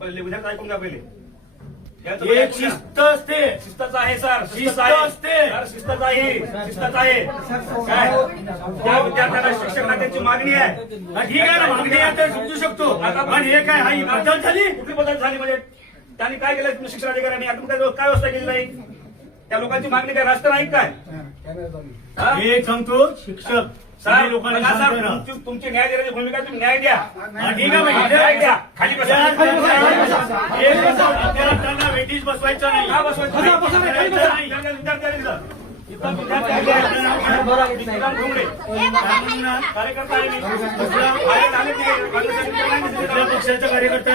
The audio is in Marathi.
पहिले विधान ऐकून घ्या पहिले. एक शिस्त असते, शिस्तच आहे सर, शिस्त असते. सर शिस्तच आहे, शिस्तच आहे. काय त्या विद्यार्थ्याला शिक्षकांना त्यांची मागणी आहे. ठीक आहे ना, मागणी आहे तर समजू शकतो. पण हे काय ही बदल झाली? कुठली बदल झाली म्हणजे त्यांनी काय केलं शिक्षणाधिकाऱ्यांनी? आता काय व्यवस्था केली नाही? त्या लोकांची मागणी काय रास्ता नाही काय? हे सांगतो शिक्षक सर लोकांना बघा सर, सांगतोय ना. तुमची न्याय देण्याची भूमिका तुम्ही न्याय द्या. ठीक आहे मग. न्याय द्या. खाली बसा. विद्यार्थ्यांना वेटीस बसवायचं नाही. का बसवायचं नाही? विद्यार्थी कार्यकर्ता आहे मी. पक्षाचा कार्यकर्ता